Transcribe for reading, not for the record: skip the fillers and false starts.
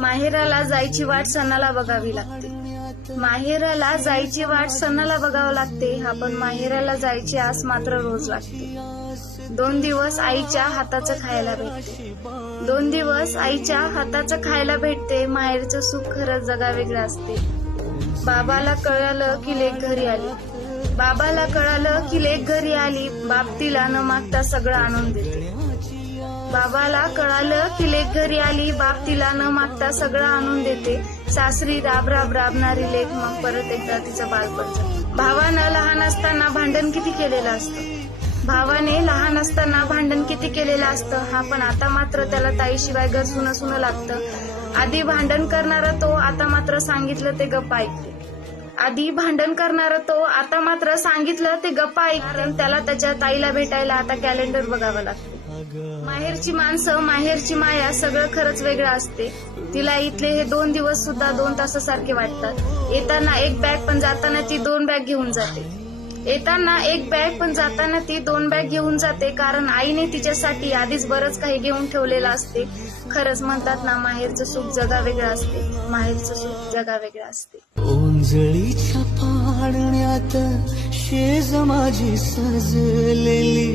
माहेराला जायची वाट सणाला बघावी लागते. माहेराला जायची वाट सणाला बघावं लागते, हा पण माहेराला जायची आस मात्र रोज लागते. 2 दिवस आईच्या हाताचं खायला भेटते. 2 दिवस आईच्या हाताचं खायला भेटते. माहेरचं सुख खरंच जगावेगळं असते. बाबाला कळालं की लेक घरी आली. बाबाला कळालं की लेक घरी आली. बाप तिला न मागता सगळं आणून देते. बाबाला कळालं की लेक घरी आली. बाप तिला न मागता सगळं आणून देते. सासरी राब राब राबणारी लेक मग परत एकदा तिचं बालपण जगते. भावानं लहान असताना भांडण किती केलेलं असतं. भावाने लहान असताना भांडण किती केलेलं असतं, हा पण आता मात्र त्याला ताईशिवाय घर सुनं सुनं लागतं. आधी भांडण करणारा तो, आता मात्र सांगितलं ते गप्पा ऐकते. आधी भांडण करणारा तो, आता मात्र सांगितलं ते गप्पा ऐकते. त्याला त्याच्या ताईला भेटायला आता कॅलेंडर बघावं लागतं. माहेरची माणसं, माहेरची माया सगळं खरंच वेगळं असते. तिला इथले हे 2 दिवस सुद्धा 2 तासासारखे वाटतात. येताना एक बॅग पण जाताना ती 2 बॅग घेऊन जाते. येताना एक बॅग पण जाताना ती 2 बॅग घेऊन जाते, कारण आईने तिच्यासाठी आधीच बरंच काही घेऊन ठेवलेलं असते. खरंच म्हणतात ना, माहेरचं सुख जगा वेगळं असते. माहेरचं सुख जगा वेगळं असते. ओंजळीच्या पाळण्यात शेज माझी सजलेली